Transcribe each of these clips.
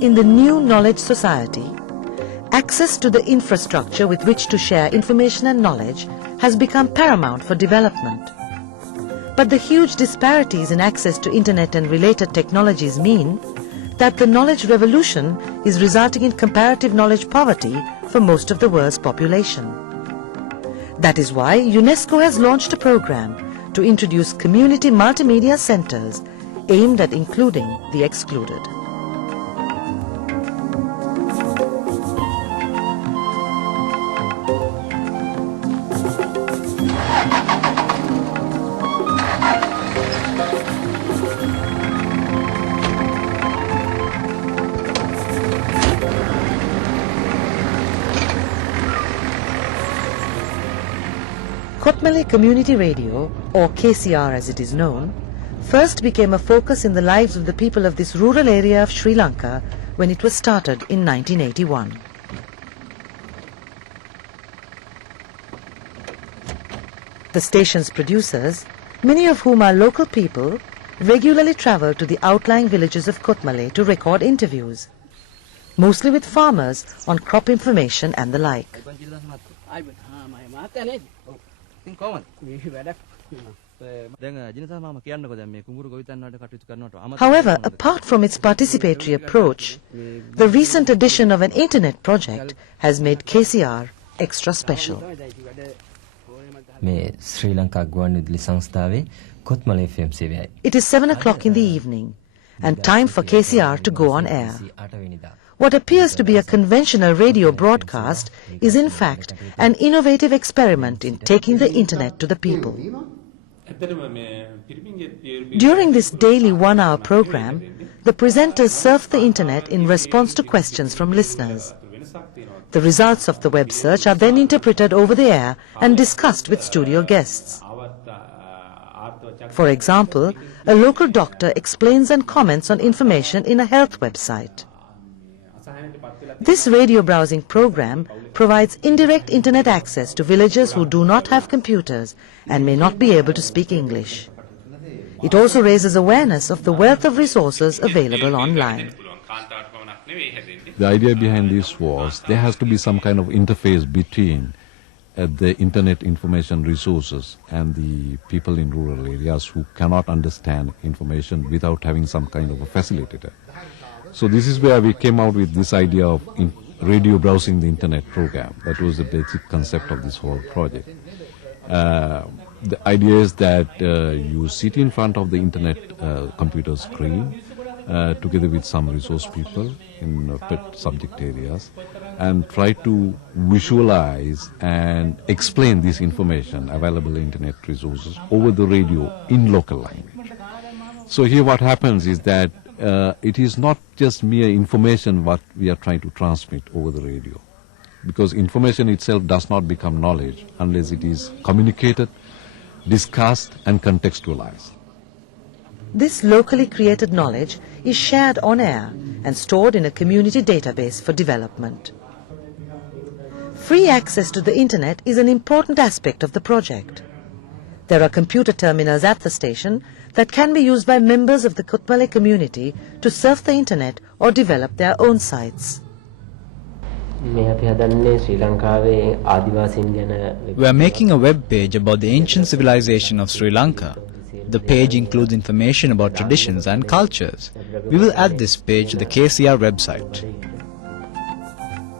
In the new knowledge society, access to the infrastructure with which to share information and knowledge has become paramount for development. But the huge disparities in access to internet and related technologies mean that the knowledge revolution is resulting in comparative knowledge poverty for most of the world's population. That is why UNESCO has launched a program to introduce community multimedia centers aimed at including the excluded. Kotmale Community Radio, or KCR as it is known, first became a focus in the lives of the people of this rural area of Sri Lanka when it was started in 1981. The station's producers, many of whom are local people, regularly travel to the outlying villages of Kotmale to record interviews, mostly with farmers on crop information and the like. However, apart from its participatory approach, the recent addition of an internet project has made KCR extra special. It is 7 o'clock in the evening and time for KCR to go on air. What appears to be a conventional radio broadcast is in fact an innovative experiment in taking the internet to the people. During this daily 1-hour program, the presenters surf the internet in response to questions from listeners. The results of the web search are then interpreted over the air and discussed with studio guests. For example, a local doctor explains and comments on information in a health website. This radio browsing program provides indirect internet access to villagers who do not have computers and may not be able to speak English. It also raises awareness of the wealth of resources available online. The idea behind this was there has to be some kind of interface between the internet information resources and the people in rural areas who cannot understand information without having some kind of a facilitator. So this is where we came out with this idea of radio browsing the internet program. That was the basic concept of this whole project. The idea is that you sit in front of the internet computer screen together with some resource people in pet subject areas and try to visualize and explain this information, available internet resources, over the radio in local language. So here what happens is that it is not just mere information what we are trying to transmit over the radio, because information itself does not become knowledge unless it is communicated, discussed and contextualized. This locally created knowledge is shared on air and stored in a community database for development. Free access to the internet is an important aspect of the project. There are computer terminals at the station that can be used by members of the Kotmale community to surf the internet or develop their own sites. We are making a web page about the ancient civilization of Sri Lanka. The page includes information about traditions and cultures. We will add this page to the KCR website.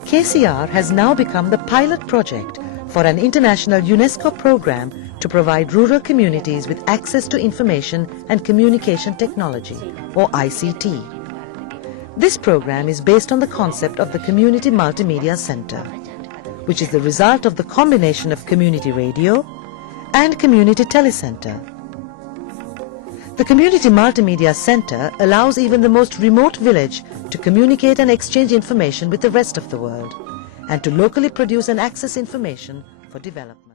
KCR has now become the pilot project for an international UNESCO program to provide rural communities with access to information and communication technology, or ICT. This program is based on the concept of the Community Multimedia Center, which is the result of the combination of community radio and community telecenter. The Community Multimedia Center allows even the most remote village to communicate and exchange information with the rest of the world and to locally produce and access information for development.